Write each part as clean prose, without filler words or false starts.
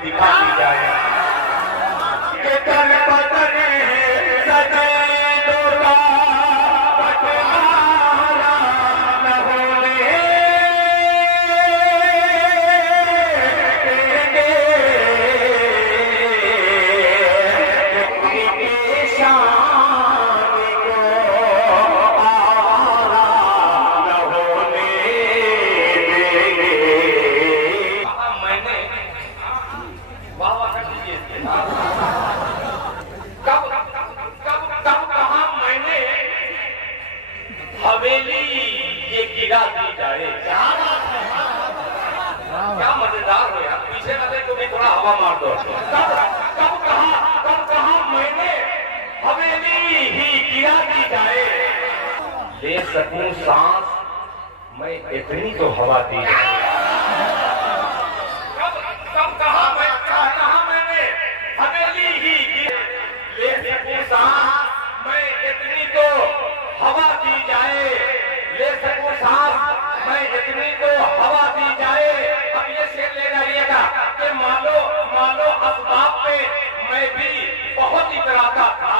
दिखा दी जाए। हवेली ये गिरा दी जाए। क्या मजेदार हो यार, पीछे वाले को भी थोड़ा हवा मार दो। कब कहा मैंने हवेली ही गिरा दी जाए, ले सकूं सांस मैं इतनी तो हवा दी जाए। कब कहा मैंने हवेली ही ले सकूं सांस मैं इतनी तो हवा दी जाए, ले सकूं सांस मैं इतनी तो हवा दी जाए। अब ये शेर ले जाइएगा कि मानो असबाब पे मैं भी बहुत इतराता था,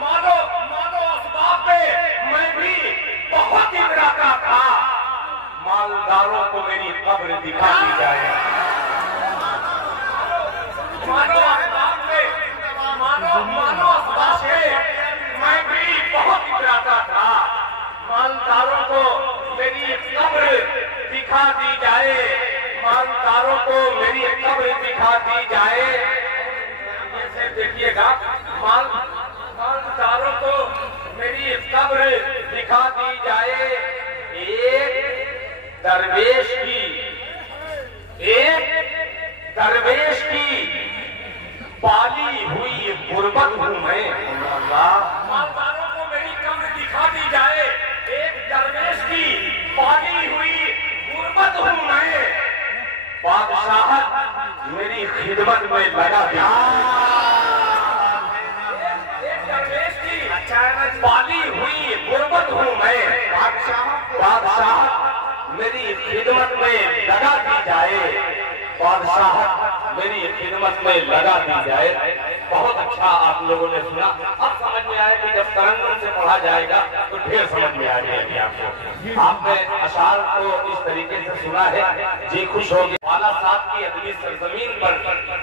मानो असबाब पे मैं भी बहुत इतराता था, मालदारों को मेरी कब्र दिखा दी जाए। मानो असबाब पे मैं भी बहुत इतराता था, मालदारों को मेरी कब्र दिखा दी जाए, मालदारों को मेरी कब्र दिखा दी जाए। ऐसे देखिएगा, मालदारों को मेरी कब्र दिखा दी जाए। एक दरवेश की पाली हुई गुर्बत हूँ मैं। मालदारों को मेरी कब्र दिखा दी जाए, एक दरवेश की पाली हुई गुर्बत हूँ मैं, बादशाहत मेरी खिदमत में लगा दिया। एक दरवेश की पाली हुई गुर्बत हूँ मैं, बादशाहत मेरी खिदमत में लगा दी जाए, बादशाहत मेरी खिदमत में लगा दी जाए। बहुत अच्छा आप लोगों ने सुना। अब समझ में आया कि जब तरंगम से पढ़ा जाएगा तो ढेर समझ में आ जाएगी आपको। आपने अशार को इस तरीके से सुना है, जी खुश हो गए। वाला साहब की अदबी सरजमीन पर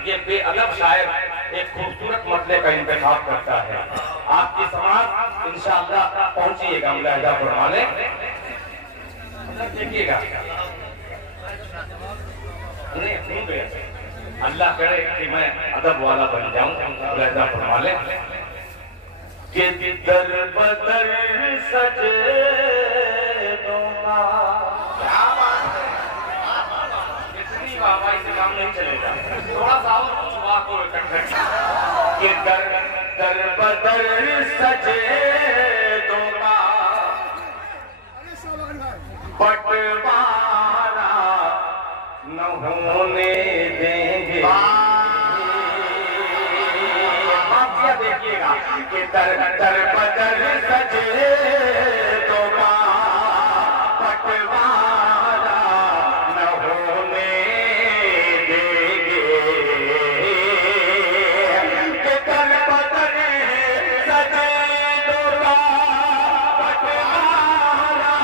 ये बेअदब शायर एक खूबसूरत मसले का इंतखाब करता है। आपकी समाज इंशाअल्लाह पहुंचिएगा मुलाहिजा फरमाने। देखिएगा, अल्लाह करे कि मैं अदब वाला बन जाऊं। मुलाहिजा फरमा ले कि दर बदर सजे दूंगा। क्या बात है, इतनी वाहवाही से काम नहीं चलेगा, थोड़ा सा और कुछ वाह को इकट्ठा कि दर बदर सजे दूंगा, बंटवारा न होने देंगे। आप देखिएगा कि दर बदर सजे तो बंटवारा न होने देंगे, कि दर बदर सजे तो बंटवारा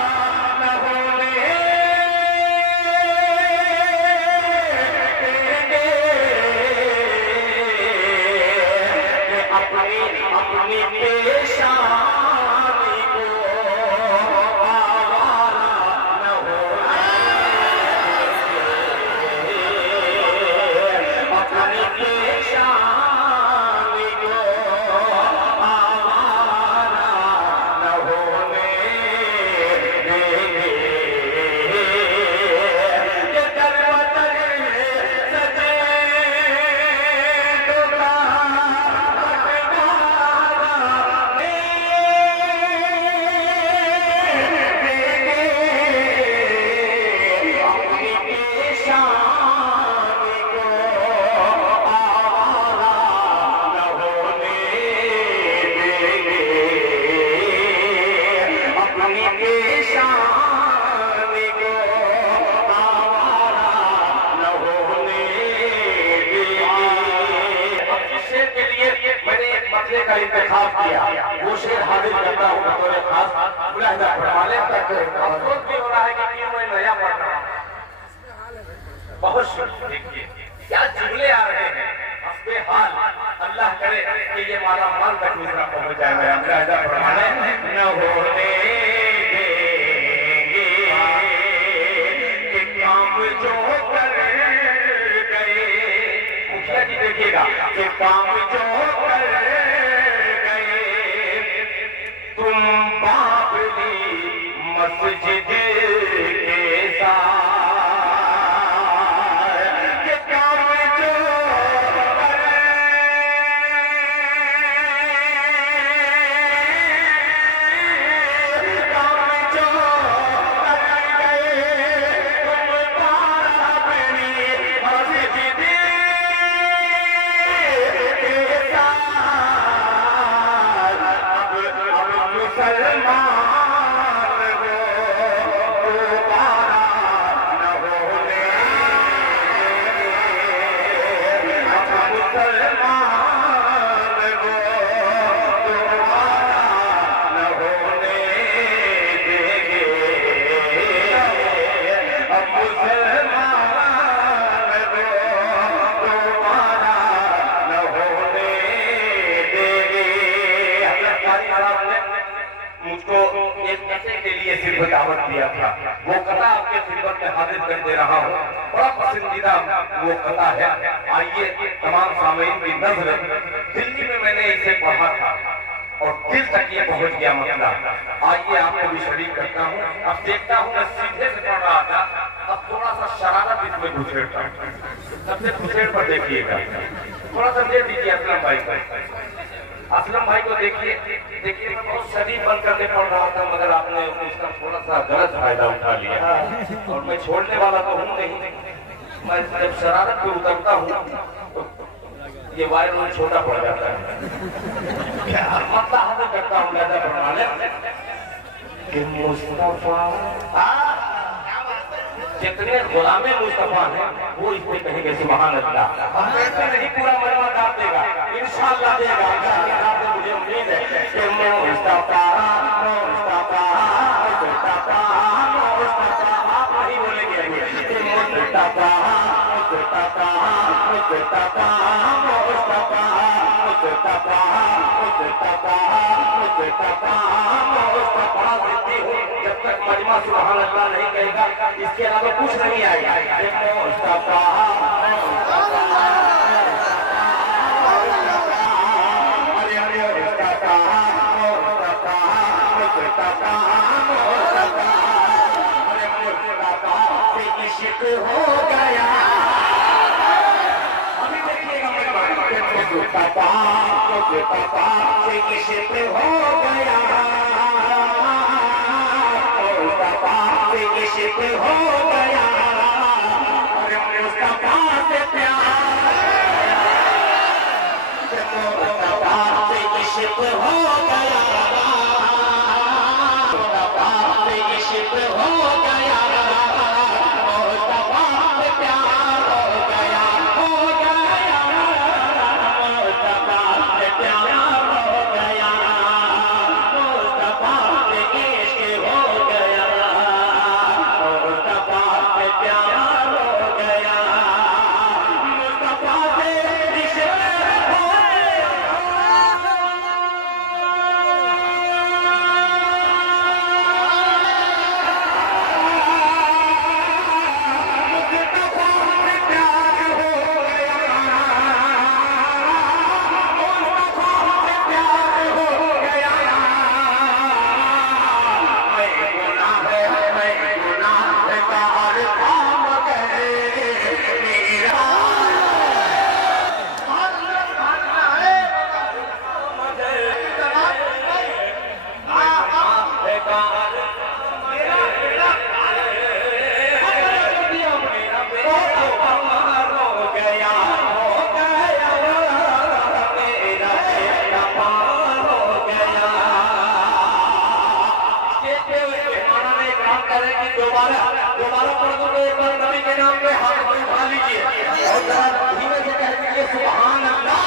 न होने अपनी पेशानी को आवारा न होने, अपनी पेशानी को आवारा न होने देंगे, कि दर बदर सजे तो का इंतखाब किया, वो शेर हाजिर करता हूँ बतौर खास। मुलाहिजा फरमा लें तक अफसोस भी हो रहा है कि क्यों मैं नया पढ़ रहा हूँ। बहुत देखिए क्या जुमले आ रहे हैं, हस्बे हाल। अल्लाह करे कि ये माला माल तक दूसरा पहुंच जाए। मेरा मुलाहिजा फरमा लें, न होने जो कर गए, मुखिया जी देखिएगा कि काम जो कर गए तुम बाबरी मस्जिद के साथ, कि काम जो कर दावत दिया था, वो कथा आपके खिदमत में हाजिर कर दे रहा हूँ। बड़ा पसंदीदा वो कथा है। आइए तमाम सामीन की नजर, दिल्ली में मैंने इसे पढ़ा था और दिल तक ये पहुंच गया मसला। आइए आपको भी शरीक करता हूँ। अब देखता हूँ मैं सीधे से पढ़ रहा था, अब थोड़ा सा शरारत इसमें घुसेड़ता हूँ। सबसे घुसेड़ पर देखिएगा, थोड़ा समझे दीजिए असलम भाई को। असलम भाई को देखिए, देखिए मैं बहुत शरीफ बन करके पढ़ रहा था, मगर आपने उसका थोड़ा सा गलत फायदा उठा लिया। और मैं छोड़ने वाला तो हूँ नहीं, मैं जब शरारत पे उतरता हूँ तो ये वायर में छोटा पड़ जाता है। क्या मतलब हासिल करता हूँ लहजा फरमाने कि मुस्तफा जितने गुलामे मुस्तफा हैं वो इसमें कहेंगे सुभान अल्लाह। हम ऐसे नहीं पूरा मजमा दाब देगा, इंशाअल्लाह देगा। मुझे उम्मीद है कि मुस्तफा मुस्तफा मुस्तफा मुस्तफा आप नहीं बोलेंगे मुस्तफा मुस्तफा मुस्तफा मुस्तफा मुस्तफा मुस्तफा मुस्तफा मुस्तफा देती हूँ। जब तक मजमा सुभान अल्लाह नहीं कहेगा इसके अलावा कुछ नहीं आएगा। मुस्तफा हो गया। अभी देखिएगा पापा मुझे पापा से इश्क हो गया, पापा से इश्क हो गया, मुस्तफा से प्यार, मुस्तफा से इश्क हो गया, मुस्तफा से इश्क हो गया, दोबारा पढ़ दो तो एक बार नबी के नाम पे हाथ उठा लीजिए और जरा धीमे से कह दीजिए सुभान अल्लाह।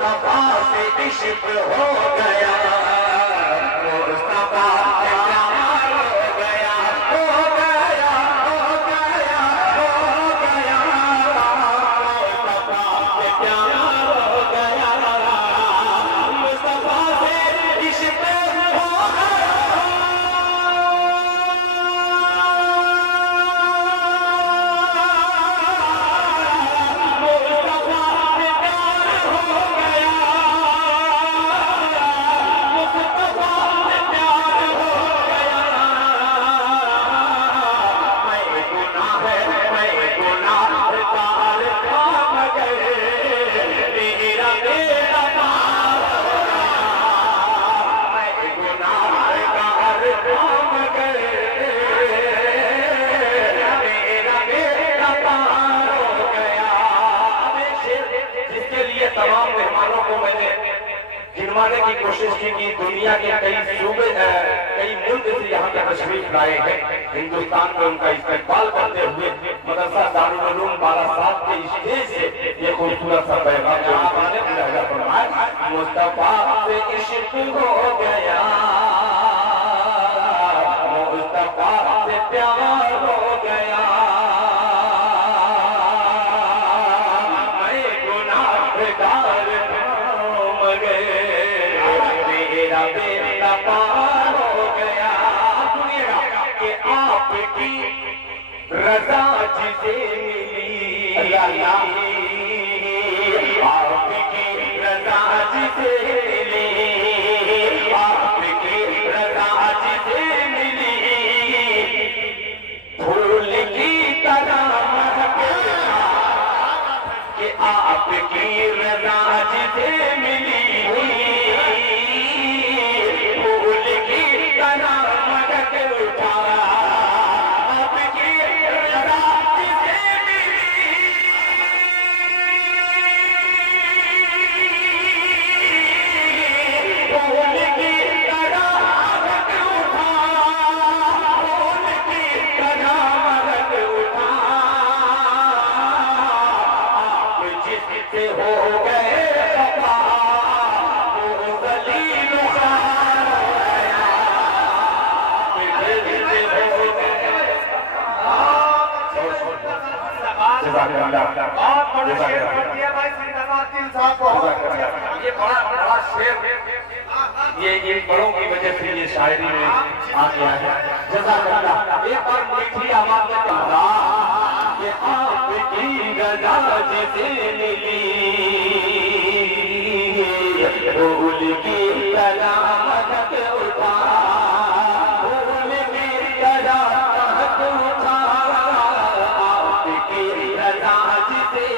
मुस्तफा से इश्क हो गया, मुस्तफा से प्यार हो गया, हो गया, हो गया, हो गया, मुस्तफा से प्यार हो गया, मुस्तफा से इश्क हो गया। तमाम मेहमानों को मैंने गिनवाने की कोशिश की कि दुनिया के कई सूबे कई मुल्क से यहाँ पे तशरीफ लाए हैं, हिंदुस्तान में उनका इस्तेमाल करते हुए मदरसा दारुल उलूम बारासात के स्टेज से ये खूबसूरत सा पैगाम मुस्तफा से इश्क हो गया, मुस्तफा से प्यार हो गया, मेरा पार हो गया। सुनिएगा कि आपकी रजा जिसे मिली, आपकी रजा जिसे मिली, आपकी रजा जिसे मिली, फूल की तरह महके कि आपकी रजा जिसे मिली, ये बड़ा शेर ये बड़ों की वजह से ये शायरी में आ गया है। जज़ाकल्लाह। एक बार मीठी आवाज में कहा कि आपकी रजा जिसे मिली, फूल की तरह महक उठा, फूल की तरह महक उठा, आपकी रजा जिसे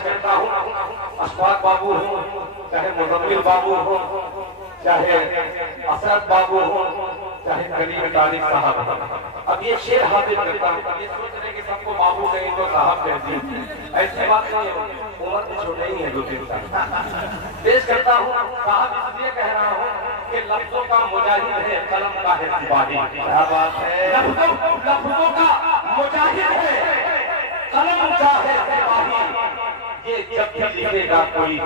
करता हूँ। अशफाक बाबू हो, चाहे मुजम्मिल बाबू हो, चाहे असद बाबू हो, चाहे करीम तारिक साहब हो। अब ये शेर हाजिर करता हूँ, ये सोच रहे कि सबको बाबू कहें तो साहब कह दिए, ऐसी बात नहीं है, उम्र तो छोटे ही है 2-3 साल। पेश करता हूँ, साहब इसलिए कह रहा हूँ कि लफ्जों का मुजाहिद है, कलम का है सिपाही। क्या बात है, लफ्जों का मुजाहिद है, कलम का है सिपाही। ये जब भी लिखेगा कोई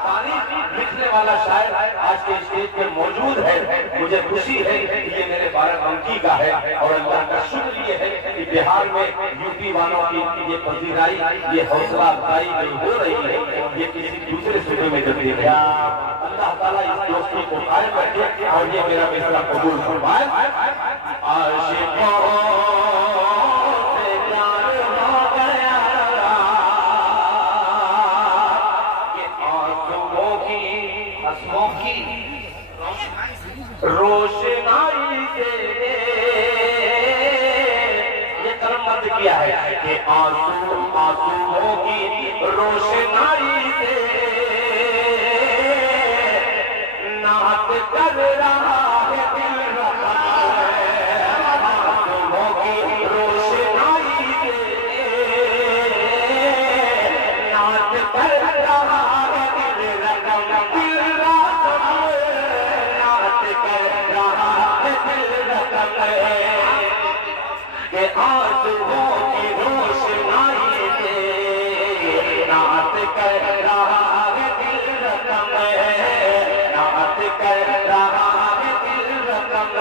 तारीफ लिखने वाला शायर आज के स्टेज पे मौजूद है। मुझे खुशी है कि ये मेरे 12 अंकी का है और अल्लाह का शुक्र ये है कि बिहार में यूपी वालों की ये पजीराई, ये हौसला अफजाई जो हो रही है, ये किसी दूसरे सूबे में जब नहीं। अल्लाह ताला इस दोस्ती को कायम रखे और ये मेरा मिसरा कबूल फरमाए। आशिकों अर्ज किया है कि आंसू आंसुओं की रोशनाई से नात कर रहा है दिल आंसुओं की रोशनाई से नात कर रहा है दिल रकम दिल नात कर रहा है दिल रकम के आंसुओं की रोशनाई से नात कर रहा है दिल रकम नात कर रहा है दिल रकम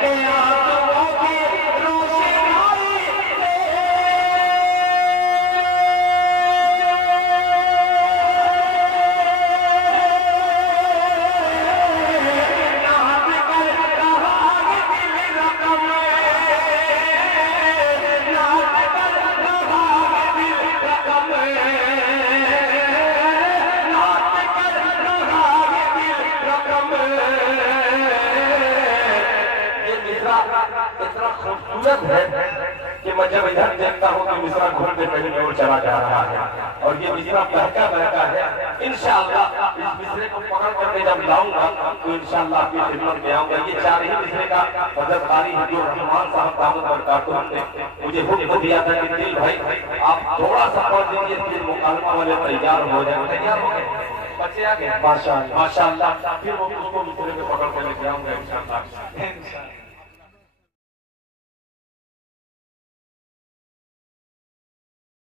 के आंसुओं की रोशनाई से नात कर रहा है दिल रकम इतना खूबसूरत है कि मैं जब इधर देखता हूँ कि मिश्रा घूम के कहीं और चला जा रहा है और ये मिश्रा बहका बहका है। इंशाअल्लाह इस मिश्रे को पकड़ करके जब लाऊंगा तो इंशाअल्लाह आपकी खिदमत में आऊंगा। ये चार ही मिश्रे का हज़रत जो रहमान साहब दामद बरकातुहू ने मुझे हुक्म दिया था कि दिल भाई आप थोड़ा सा पढ़ दीजिए, फिर मुकालमा वाले तैयार हो जाए। तैयार हो गए बच्चे आ गए माशाअल्लाह माशाअल्लाह। फिर वो उसको मिश्रे में पकड़ कर लेके आऊंगा इंशाअल्लाह।